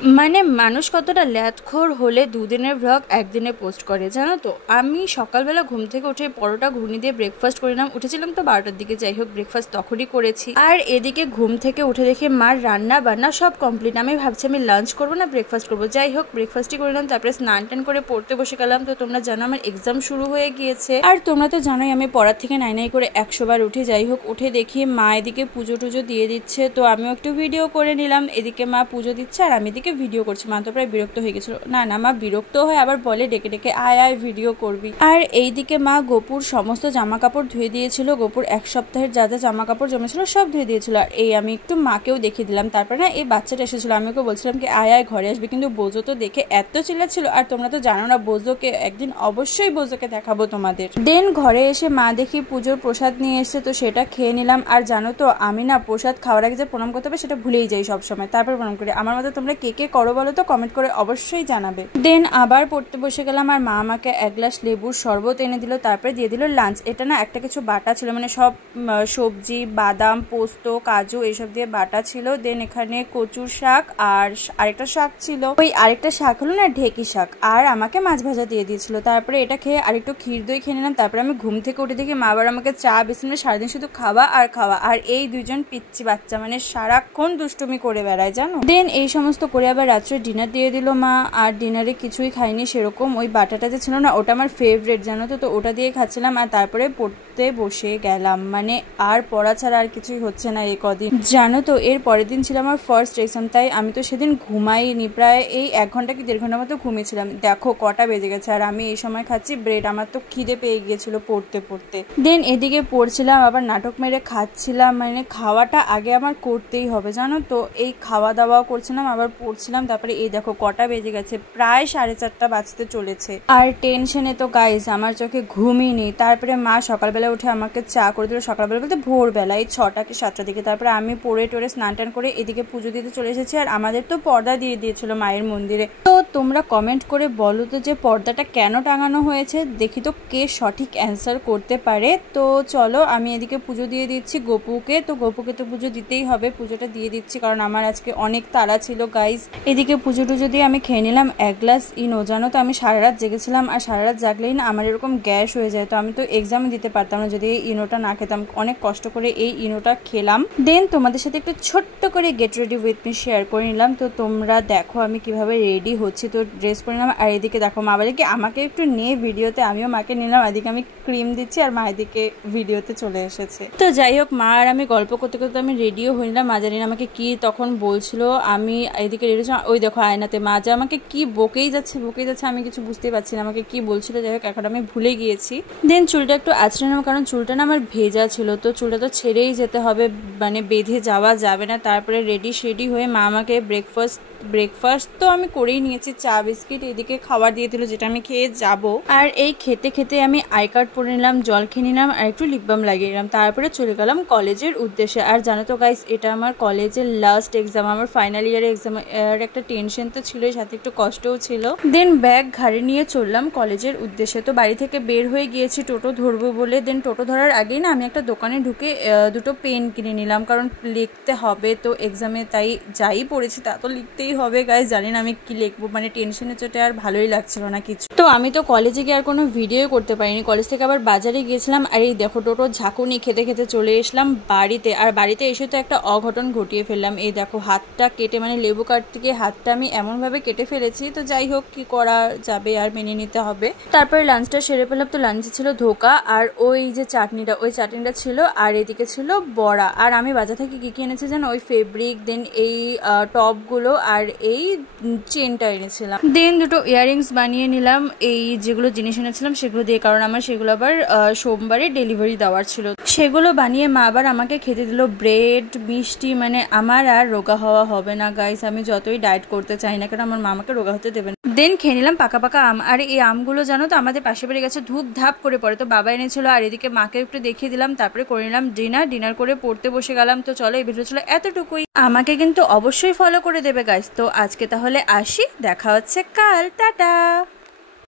মানে মানুষ কতটা ল্যাথখোর হলে দুদিনের ভ্লগ একদিনে পোস্ট করে জানো তো। আমি সকালবেলা ঘুম থেকে উঠে পরোটা ঘুগনি দিয়ে ব্রেকফাস্ট করে নিলাম। উঠেছিলাম তো 12টার দিকে, যাই হোক ব্রেকফাস্ট তখনই করেছি। আর এদিকে ঘুম থেকে উঠে দেখে মার রান্না বান্না সব কমপ্লিট। আমি ভাবছি আমি লাঞ্চ করবো না ব্রেকফাস্ট করবো, যাই হোক ব্রেকফাস্টই করে নিলাম। তারপরে স্নান টান করে পড়তে বসে গেলাম। তো তোমরা জানো আমার এক্সাম শুরু হয়ে গিয়েছে, আর তোমরা তো জানোই আমি পড়ার থেকে নাই করে 100 বার উঠি। যাই হোক উঠে দেখি মা এদিকে পুজো টুজো দিয়ে দিচ্ছে, তো আমিও একটু ভিডিও করে নিলাম। এদিকে মা পুজো দিচ্ছে আর আমি এদিকে ভিডিও করছি। মা তো প্রায় বিরক্ত হয়ে গেছিল, না মা বিরক্ত হয় আবার বলে ডেকে ডেকে আয় ভিডিও করবি। আর এইদিকে মা গোপুর সমস্ত জামা কাপড় ধুয়ে দিয়েছিল। গোপুর 1 সপ্তাহের যা যা জামা কাপড় জমেছিল সব ধুয়ে দিয়েছিল। আর এই আমি একটু মাকেও দেখিয়ে দিলাম। তারপরে না এই বাচ্চাটা এসেছিল, আমি ওকে বলছিলাম কি আয় ঘরে আসবে, কিন্তু বোজো তো দেখে এত চিল্লাচ্ছিল। আর তোমরা তো জানো না বোজোকে, একদিন অবশ্যই বোজোকে দেখাবো তোমাদের। দেন ঘরে এসে মা দেখি পুজোর প্রসাদ নিয়ে এসছে, তো সেটা খেয়ে নিলাম। আর জানো তো আমি না প্রসাদ খাওয়ার আগে যে প্রণাম করতে হবে সেটা ভুলেই যাই সবসময়, তারপর প্রণাম করি। আমার মতো তোমরা কে কে করো বলো তো, কমেন্ট করে অবশ্যই জানাবে। দেন আবার পড়তে বসে গেলাম আর মা আমাকে 1 গ্লাস লেবুর শরবত এনে দিল। তারপরে দিয়ে দিল লাঞ্চ। এটা না একটা কিছু বাটা ছিল, মানে সব সবজি বাদাম পোস্ত কাজু এইসব দিয়ে বাটা ছিল। দেন এখানে কচুর শাক আর আরেকটা শাক ছিল, ওই আরেকটা শাক হলো না ঢেকি শাক, আর আমাকে মাছ ভাজা দিয়ে দিয়েছিল। তারপরে এটা খেয়ে আরেকটু ক্ষীর দই খেয়ে নিলাম। তারপরে আমি ঘুম থেকে উঠে দেখি মা আবার আমাকে চা বিস্কুট, সারাদিন শুধু খাওয়া আর খাওয়া। আর এই দুজন পিচ্ছি বাচ্চা মানে সারাক্ষণ দুষ্টুমি করে বেড়ায় জানো। দেন এই সমস্ত করে আবার রাত্রে ডিনার দিয়ে দিল মা। আর ডিনারে কিছুই খাইনি সেরকম, ওই বাটাটা যে ছিল না ওটা আমার ফেভারিট জানো তো, ওটা দিয়ে খাচ্ছিলাম। আর তারপরে পড়তে বসে গেলাম, মানে আর পড়া ছাড়া আর কিছুই হচ্ছে না এই কদিন জানো তো। এর পরের দিন ছিল আমার ফার্স্ট এক্সাম, তাই আমি তো সেদিন ঘুমাইনি, প্রায় এই 1 ঘন্টা কি 1.5 ঘন্টার মতো ঘুমিয়েছিলাম। দেখো কটা বেজে গেছে আর আমি এই সময় খাচ্ছি ব্রেড। আমার তো খিদে পেয়ে গিয়েছিল পড়তে পড়তে। দেন এদিকে পড়ছিলাম আবার নাটক মেরে খাচ্ছিলাম, মানে খাওয়াটা আগে আমার করতেই হবে জানো তো। এই খাওয়া দাওয়াও করছিলাম আবার পড়ছিলাম। তারপরে এই দেখো কটা বেজে গেছে, প্রায় 4:30 বাজতে চলেছে। আর টেনশনে তো গাইজ আমার চোখে ঘুমই নেই। তারপরে মা সকালবেলা উঠে আমাকে চা করে দিল, সকালবেলা বলতে ভোরবেলা এই 6টা কি 7টার দিকে। তারপরে আমি পড়ে টোরে স্নান টান করে এদিকে পুজো দিতে চলে এসেছি। আর আমাদের তো পর্দা দিয়ে দিয়েছিল মায়ের মন্দিরে। তো তোমরা কমেন্ট করে বলো তো যে পর্দাটা কেন টাঙানো হয়েছে, দেখি তো কে সঠিক অ্যান্সার করতে পারে। তো চলো আমি এদিকে পুজো দিয়ে দিচ্ছি গোপুকে। তো গোপুকে তো পুজো দিতেই হবে, পুজোটা দিয়ে দিচ্ছি কারণ আমার আজকে অনেক তাড়া ছিল গাইজ। এদিকে পুজো টুজো দিয়ে আমি খেয়ে নিলাম 1 গ্লাস ইনো। জানো তো আমি সারা রাত জেগেছিলাম, আর সারা রাত জাগলেই না আমার এরকম গ্যাস হয়ে যায়। তো আমি তো এক্সামে দিতে পারতাম না যদি এই ইনোটা না খেতাম। অনেক কষ্ট করে এই ইনোটা খেলাম। দেন তোমাদের সাথে একটু ছোট্ট করে get ready with me share করে নিলাম। তো তোমরা দেখো আমি কিভাবে রেডি হচ্ছি। তো ড্রেস পরে নিলাম। আর এদিকে দেখো মা বলে কি আমাকে একটু নিয়ে ভিডিওতে, আমিও মাকে নিলাম। এদিকে আমি ক্রিম দিচ্ছি আর মা এদিকে ভিডিওতে চলে এসেছে। তো যাই হোক মা আর আমি গল্প করতে করতে আমি রেডিও হয়ে নিলাম। মা জানি না আমাকে কি তখন বলছিল, আমি এদিকে রেডি হচ্ছি। ওই দেখো আয়নাতে মা যা আমাকে কি বকেই যাচ্ছে, আমি কিছু বুঝতেই পারছি না আমাকে কি বলছিল। যাই হোক এখন আমি ভুলে গিয়েছি। দেন চুলটা একটু আঁচড়ে নিলাম কারণ চুলটা না আমার ভেজা ছিল, তো চুলটা তো ছেড়েই যেতে হবে, মানে বেঁধে যাওয়া যাবে না। তারপরে রেডি শেডি হয়ে মা আমাকে ব্রেকফাস্ট তো আমি করেই নিয়েছি, চা বিস্কিট এদিকে খাবার দিয়ে দিল যেটা আমি খেয়ে যাব। আর এই খেতে খেতে আমি আই কার্ড পরে নিলাম, জল খেয়ে নিলাম আর একটু লিপ বাম লাগিয়ে নিলাম। তারপরে চলে গেলাম কলেজের উদ্দেশ্যে। আর জানো তো গাইস এটা আমার কলেজের লাস্ট এক্সাম, আমার ফাইনাল ইয়ার এক্সাম। আর একটা টেনশন তো ছিলই, সাথে একটু কষ্টও ছিল। দেন ব্যাগ ঘাড়ে নিয়ে চললাম কলেজের উদ্দেশ্যে। তো বাড়ি থেকে বের হয়ে গিয়েছি টোটো ধরবো বলে। দেন টোটো ধরার আগেই না আমি একটা দোকানে ঢুকে 2টো পেন কিনে নিলাম, কারণ লিখতে হবে তো এক্সামে, তাই যাই পড়েছি তা তো লিখতেই হবে গাইস। জানি না আমি কি লিখবো, মানে টেনশনের চোটে আর ভালোই লাগছিল না কিছু। তো আমি তো কলেজে গিয়ে আর কোনো ভিডিও করতে পারিনি। কলেজ থেকে আবার বাজারে গিয়েছিলাম। আর এই দেখো টোটো ঝাঁকুনি খেতে খেতে চলে এসলাম বাড়িতে। আর বাড়িতে এসে তো একটা অঘটন ঘটিয়ে ফেললাম। এই দেখো হাতটা কেটে, মানে লেবু কাটতে গিয়ে হাতটা আমি এমনভাবে কেটে ফেলেছি। তো যাই হোক কি করা যাবে, আর মেনে নিতে হবে। তারপরে লাঞ্চটা সেরে ফেললাম। তো লাঞ্চে ছিল ধোকা আর ওই যে চাটনিটা, ওই চাটনিটা ছিল। আর এদিকে ছিল বড়া। আর আমি বাজার থেকে কি কি এনেছি জানো, ওই ফেব্রিক, দেন এই টপগুলো আর এই চেনটা এনেছিলাম। দেন 2টো ইয়াররিংস বানিয়ে নিলাম এই যেগুলো জিনিস এনেছিলাম সেগুলো দিয়ে, কারণ আমার সেগুলো আবার সোমবারে ডেলিভারি দেওয়ার ছিল। সেগুলো বানিয়ে মা আবার আমাকে খেতে দিল ব্রেড মিষ্টি। মানে আমার আর রোগা হওয়া হবে না গাইস, আমি যতই ডায়েট করতে চাই না কেন আমার মা আমাকে রোগা হতে দেবে না। দেন খেয়ে নিলাম পাকা পাকা আম। আর এই আমগুলো জানো তো আমাদের পাশে বাড়ি গেছে ধূপ ধাপ করে পড়ে, তো বাবা এনেছিল। আর এদিকে মাকে একটু দেখিয়ে দিলাম। তারপরে করে নিলাম ডিনার করে পড়তে বসে গেলাম। তো চলো এই ভিডিও ছিল এতটুকুই। আমাকে কিন্তু অবশ্যই ফলো করে দেবে গাইস। তো আজকে তাহলে আসি, দেখা হচ্ছে কাল, টাটা।